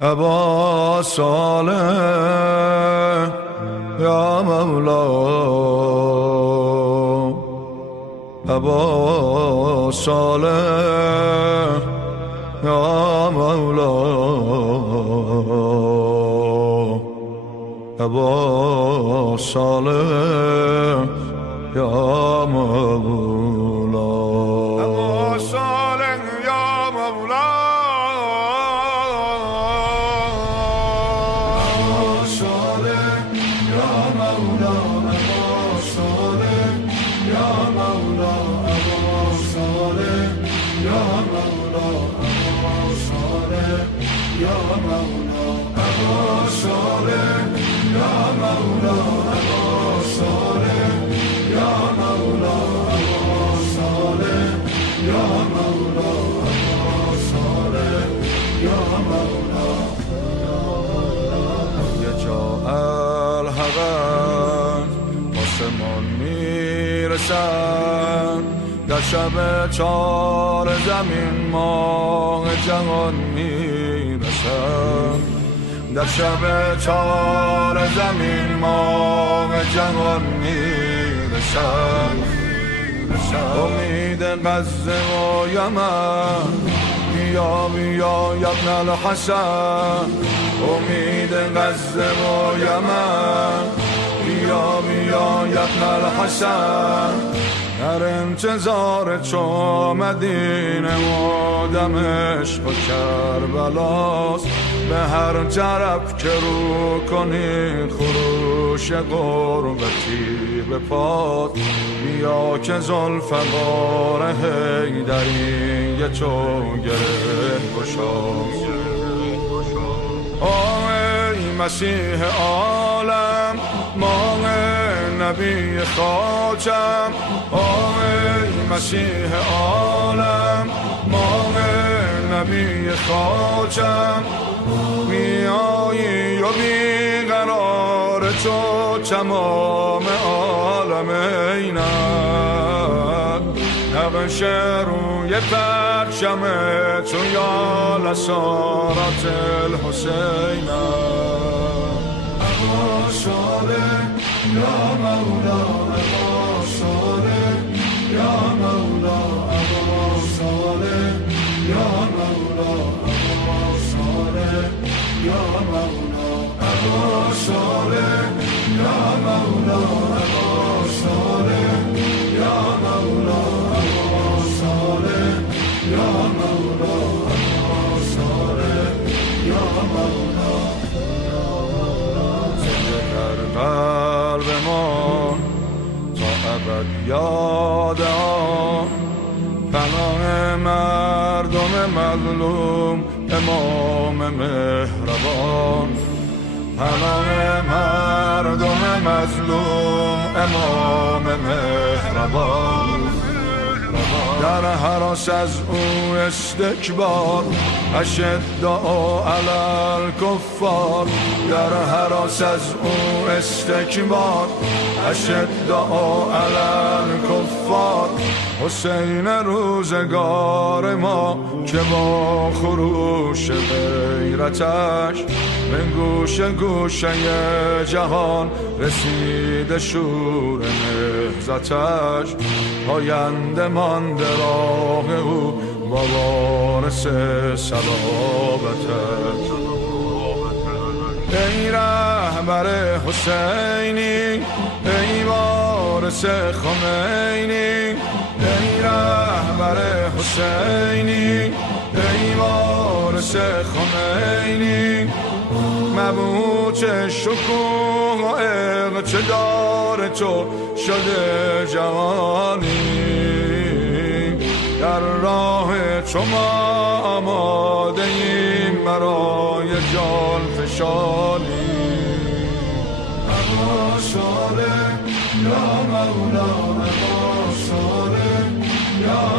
ابا صالح یا مولا، ابا صالح یا مولا، ابا صالح یا مولا، ابا صالح یا مولا، آسمان میرسن در شب چار زمین ماه جهان میرسن، در شب چار زمین ماه جهان میرسن. امید غزه و یمن بیا بیا یا ابن الحسن، امید غزه و یمن بیا بیا یا ابن الحسن. در انتظار چو مدینه و دمشق و کربلاست، به هر طرف که رو کنید خروش غربتی به پات. بیا که ذوالفقار حیدری یه تو گره گشاست. ای مسیح عالم ماه نبی خاتم، ای مسیح عالم ماه نبی خاتم. میایی و بیقرار تو تمام عالم اینک، نقش روی پرچم تو یا لسارت الحسینک. ابا صالح یا مولا، ابا صالح یا مولا، ابا صالح یا مولا، ابا صالح یا مولا، ابا صالح یا مولا، ابا صالح یا مولا، ابا صالح یا مولا، ابا صالح یا مولا. قلب ما تا ابد یاد آن پناه مردم مظلوم امام مهربان، پناه مردم مظلوم امام مهربان. در هراس از او استکبار اشداء علی الکفار، در هراس از او استکبار اشداء علی الکفار. حسین روزگار ما که با خروش غیرتش به گوش گوشه جهان رسید شور نهضتش. پاینده مانده راه او با وارث صلابتش. ای رهبر حسینی، ای وارث خمینی، ای رهبر حسینی، ای وارث خمینی. مبهوت شکوه و اقتدار تو شده جوانی، در راه تو ما آماده ایم برای جان فشانی. ابا صالح یا مولا، ابا صالح یا